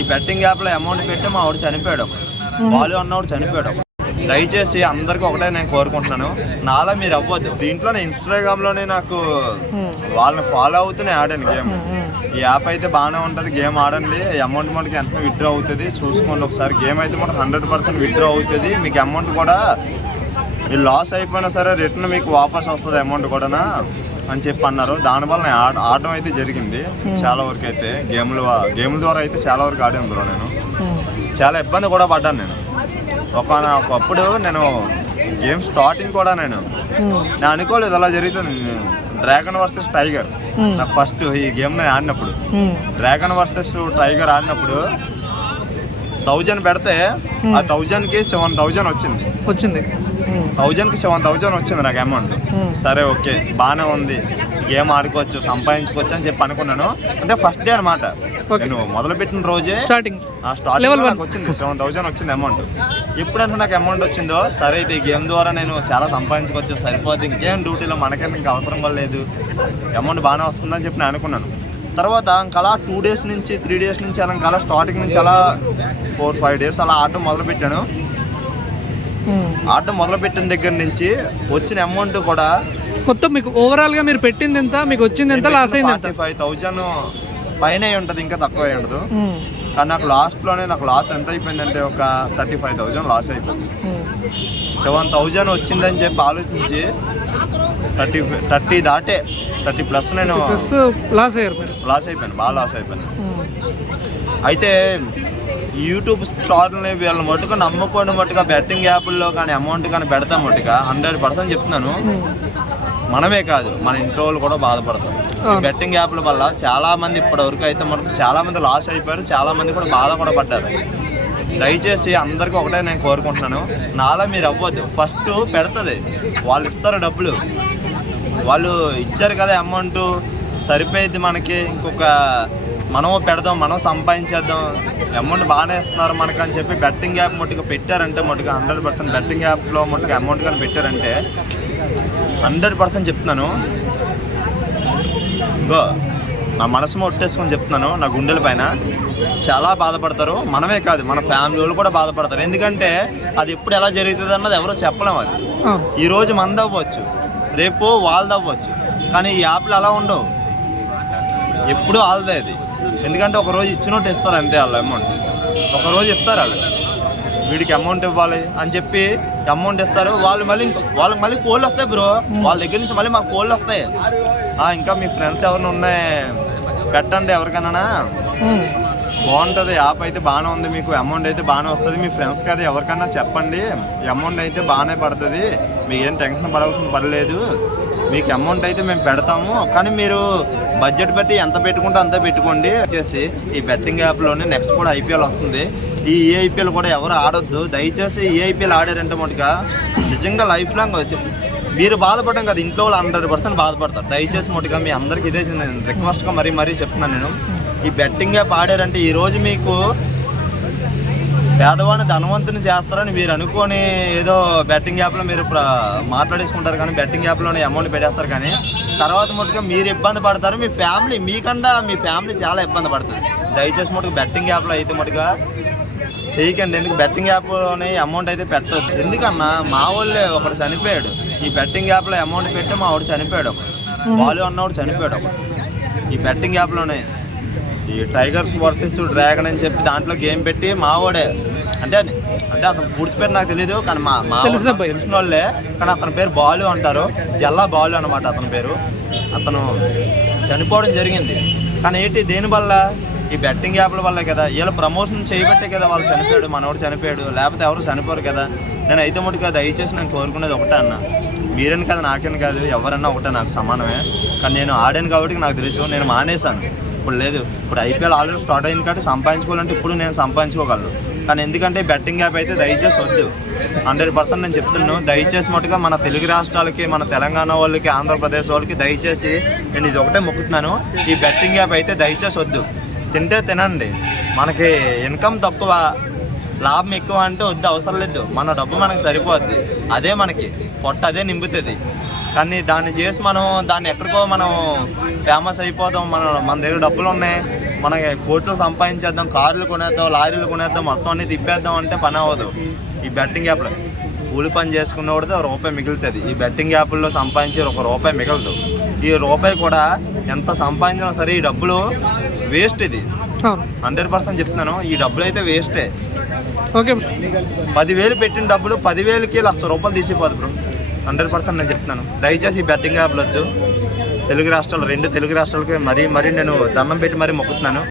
ఈ బెట్టింగ్ యాప్లో అమౌంట్ పెట్టి మా వాడు చనిపోయాడు, బాలు అన్నవాడు చనిపోయాడు. దయచేసి అందరికి ఒకటే నేను కోరుకుంటున్నాను, నాలా మీరు అవ్వద్దు. దీంట్లో ఇన్స్టాగ్రామ్లోనే నాకు వాళ్ళని ఫాలో అవుతూనే ఆడాను గేమ్. ఈ యాప్ అయితే బాగానే ఉంటుంది, గేమ్ ఆడండి. అమౌంట్ మనకి ఎంత విత్డ్రా అవుతుంది చూసుకోండి ఒకసారి. గేమ్ అయితే మనకు 100% విత్డ్రా అవుతుంది. మీకు అమౌంట్ కూడా లాస్ అయిపోయినా సరే రిటర్న్ మీకు వాపస్ వస్తుంది అమౌంట్ కూడా అని చెప్పి అన్నారు. దానివల్ల నేను ఆడడం అయితే జరిగింది చాలా వరకు. అయితే గేమ్ల ద్వారా అయితే చాలా వరకు ఆడాను బ్రో. నేను చాలా ఇబ్బంది కూడా పడ్డాను. నేను ఒకప్పుడు నేను గేమ్ స్టార్టింగ్ కూడా నేను అనుకోలేదు అలా జరుగుతుంది. డ్రాగన్ వర్సెస్ టైగర్ నాకు ఫస్ట్ ఈ గేమ్ నేను ఆడినప్పుడు, డ్రాగన్ వర్సెస్ టైగర్ ఆడినప్పుడు 1000 పెడితే ఆ 1000కి 7000 వచ్చింది. 1000కి 7000 వచ్చింది నాకు అమౌంట్. సరే ఓకే బాగానే ఉంది, గేమ్ ఆడుకోవచ్చు, సంపాదించుకోవచ్చు అని చెప్పి అనుకున్నాను. అంటే ఫస్ట్ డే అనమాట, నేను మొదలుపెట్టిన రోజే స్టార్టింగ్ నాకు వచ్చింది 7000 వచ్చింది అమౌంట్. ఎప్పుడంటే నాకు అమౌంట్ వచ్చిందో సరే అయితే ఈ గేమ్ ద్వారా నేను చాలా సంపాదించుకోవచ్చు, సరిపోతుంది, ఇంకేం డ్యూటీలో మనకైనా ఇంకా అవసరం కూడా లేదు, అమౌంట్ బాగానే వస్తుందని చెప్పి నేను అనుకున్నాను. తర్వాత ఇంకలా 2 days నుంచి 3 days నుంచి అలా స్టార్టింగ్ నుంచి అలా 4-5 days అలా ఆడటం మొదలుపెట్టాను. ఆడటం మొదలుపెట్టిన దగ్గర నుంచి వచ్చిన అమౌంట్ కూడా మొత్తం మీకు ఓవరాల్గా మీరు పెట్టింది ఎంత, మీకు వచ్చింది ఎంత, లాస్ అయింది ఎంత? 45,000 పైన ఉంటుంది, ఇంకా తక్కువ అయి ఉండదు. కానీ నాకు లాస్ట్లోనే నాకు లాస్ ఎంత అయిపోయిందంటే ఒక 35,000 లాస్ అయిపోయింది. 7,000 వచ్చిందని చెప్పి ఆలోచించి 30 దాటే 30+ నేను లాస్ అయిపోయాను, బాగా లాస్ అయిపోయాను. అయితే యూట్యూబ్ స్టార్ని వీళ్ళని మట్టుగా నమ్ముకోండి, మట్టుగా బెట్టింగ్ యాప్ల్లో కానీ అమౌంట్ కానీ పెడతాం మట్టుగా 100% చెప్తున్నాను. మనమే కాదు మన ఇంట్లో వాళ్ళు కూడా బాధపడతాం. బెట్టింగ్ యాప్ల వల్ల చాలామంది ఇప్పటివరకు అయితే మనకు చాలామంది లాస్ అయిపోయారు, చాలామంది కూడా బాధ కూడా పడ్డారు. దయచేసి అందరికీ ఒకటే నేను కోరుకుంటున్నాను, నాలా మీరు అవ్వద్దు. ఫస్ట్ పెడుతుంది, వాళ్ళు ఇస్తారు డబ్బులు, వాళ్ళు ఇచ్చారు కదా అమౌంట్ సరిపోయింది మనకి, ఇంకొక మనము పెడదాం, మనం సంపాదించేద్దాం, అమౌంట్ బాగానే ఇస్తున్నారు మనకు అని చెప్పి బెట్టింగ్ యాప్ మట్టుగా పెట్టారంటే మట్టుగా 100% బెట్టింగ్ యాప్లో మట్టుగా అమౌంట్ కానీ పెట్టారంటే 100% చెప్తున్నాను గో, నా మనసు ఒట్టేసుకొని చెప్తున్నాను, నా గుండెల పైన చాలా బాధపడతారు. మనమే కాదు మన ఫ్యామిలీ వాళ్ళు కూడా బాధపడతారు. ఎందుకంటే అది ఎప్పుడు ఎలా జరుగుతుంది అన్నది ఎవరో చెప్పలేము. అది ఈరోజు మనది అవ్వచ్చు, రేపు వాళ్ళది అవ్వచ్చు, కానీ ఈ యాప్లు అలా ఉండవు, ఎప్పుడూ వాళ్ళదే అది. ఎందుకంటే ఒకరోజు ఇచ్చినట్టు ఇస్తారు అంతే, వాళ్ళ అమౌంట్ ఒకరోజు ఇస్తారు, వాళ్ళు వీడికి అమౌంట్ ఇవ్వాలి అని చెప్పి అమౌంట్ ఇస్తారు. వాళ్ళకి మళ్ళీ ఫోన్లు వస్తాయి బ్రో, వాళ్ళ దగ్గర నుంచి మళ్ళీ మాకు ఫోన్లు వస్తాయి, ఇంకా మీ ఫ్రెండ్స్ ఎవరైనా ఉన్నాయి పెట్టండి, ఎవరికైనా బాగుంటుంది, యాప్ అయితే బాగానే ఉంది, మీకు అమౌంట్ అయితే బాగానే వస్తుంది, మీ ఫ్రెండ్స్కి అది ఎవరికైనా చెప్పండి, అమౌంట్ అయితే బాగానే పడుతుంది, మీకు ఏం టెన్షన్ పడవలసిన పడలేదు, మీకు అమౌంట్ అయితే మేము పెడతాము, కానీ మీరు బడ్జెట్ బట్టి ఎంత పెట్టుకుంటే అంతే పెట్టుకోండి వచ్చేసి. ఈ బెట్టింగ్ యాప్లోనే నెక్స్ట్ కూడా IPL వస్తుంది, ఈ IPL కూడా ఎవరు ఆడొద్దు. దయచేసి ఈ IPL ఆడారంటే మటుగా నిజంగా లైఫ్ లాంగ్ వచ్చి మీరు బాధపడడం కదా, ఇంట్లో వాళ్ళు 100% బాధపడతారు. దయచేసి మటుగా మీ అందరికి ఇదే రిక్వెస్ట్గా మరీ చెప్తున్నాను నేను, ఈ బెట్టింగ్ యాప్ ఆడారంటే ఈరోజు మీకు పేదవాడిని ధనవంతుని చేస్తారని మీరు అనుకొని ఏదో బెట్టింగ్ యాప్లో మీరు మాట్లాడేసుకుంటారు, కానీ బెట్టింగ్ యాప్లోనే అమౌంట్ పెట్టేస్తారు, కానీ తర్వాత మటుగా మీరు ఇబ్బంది పడతారు, మీ ఫ్యామిలీ మీకన్నా మీ ఫ్యామిలీ చాలా ఇబ్బంది పడుతుంది. దయచేసి మటుకు బెట్టింగ్ యాప్లో అయితే మటుగా చేయకండి. ఎందుకు బెట్టింగ్ యాప్లోనే అమౌంట్ అయితే పెట్టద్దు. ఎందుకన్నా మా వాళ్ళే ఒకడు చనిపోయాడు, ఈ బెట్టింగ్ యాప్లో అమౌంట్ పెట్టి మా వాడు చనిపోయాడు, బాలు అన్నవాడు చనిపోయాడు. ఈ బెట్టింగ్ యాప్లోనే ఈ టైగర్స్ వర్సెస్ డ్రాగన్ అని చెప్పి దాంట్లో గేమ్ పెట్టి మావాడే, అంటే అతను పూర్తి పేరు నాకు తెలీదు, కానీ మా తెలిసిన వాళ్ళే, కానీ అతని పేరు బాలు అంటారు, జల్లా బాలు అనమాట అతని పేరు. అతను చనిపోవడం జరిగింది, కానీ ఏంటి దేనివల్ల? ఈ బెట్టింగ్ యాప్ల వల్లే కదా, వీళ్ళు ప్రమోషన్ చేయబట్టే కదా వాళ్ళు చనిపోయాడు, మనోడు చనిపోయాడు, లేకపోతే ఎవరు చనిపోరు కదా. నేను అయితే మటుకు దయచేసి నేను కోరుకునేది ఒకటే అన్న, మీరని కాదు నాకేని కాదు, ఎవరన్నా ఒకటే నాకు సమానమే, కానీ నేను ఆడాను కాబట్టి నాకు తెలుసు, నేను మానేశాను. ఇప్పుడు లేదు, ఇప్పుడు IPL ఆల్రెడీ స్టార్ట్ అయింది కాబట్టి సంపాదించుకోవాలంటే ఇప్పుడు నేను సంపాదించుకోగలను, కానీ ఎందుకంటే బెట్టింగ్ యాప్ అయితే దయచేసి వద్దు. 100% నేను చెప్తున్నాను, దయచేసి మటుగా మన తెలుగు రాష్ట్రాలకి, మన తెలంగాణ వాళ్ళకి, ఆంధ్రప్రదేశ్ వాళ్ళకి దయచేసి నేను ఇది ఒకటే మొక్కుతున్నాను, ఈ బెట్టింగ్ యాప్ అయితే దయచేసి వద్దు. తింటే తినండి, మనకి ఇన్కమ్ తక్కువ లాభం ఎక్కువ అంటే వద్దు, అవసరం లేదు, మన డబ్బు మనకు సరిపోద్ది, అదే మనకి పొట్ట అదే నింపుతుంది. కానీ దాన్ని చేసి మనం దాన్ని ఎక్కడికో మనం ఫేమస్ అయిపోదాం, మన దగ్గర డబ్బులు ఉన్నాయి, మనకి కోట్లు సంపాదించేద్దాం, కార్లు కొనేద్దాం, లారీలు కొనేద్దాం, మొత్తం అన్ని తిప్పేద్దాం అంటే పని అవ్వదు. ఈ బెట్టింగ్ యాప్లో కూలి పని చేసుకున్నవాడితే రూపాయి మిగులుతుంది. ఈ బెట్టింగ్ యాప్ల్లో సంపాదించే ₹1 మిగలదు. ఈ రూపాయి కూడా ఎంత సంపాదించినా సరే ఈ డబ్బులు వేస్ట్. ఇది 100% చెప్తున్నాను, ఈ డబ్బులు అయితే వేస్టే. ఓకే 10,000 పెట్టిన డబ్బులు 10,000కి ₹1,00,000 తీసిపోదు బ్రో. 100% నేను చెప్తున్నాను. దయచేసి ఈ బెట్టింగ్ యాప్లు వద్దు. తెలుగు రాష్ట్రాలు 2 తెలుగు రాష్ట్రాలకి మరీ నేను దండం పెట్టి మరీ మొక్కుతున్నాను.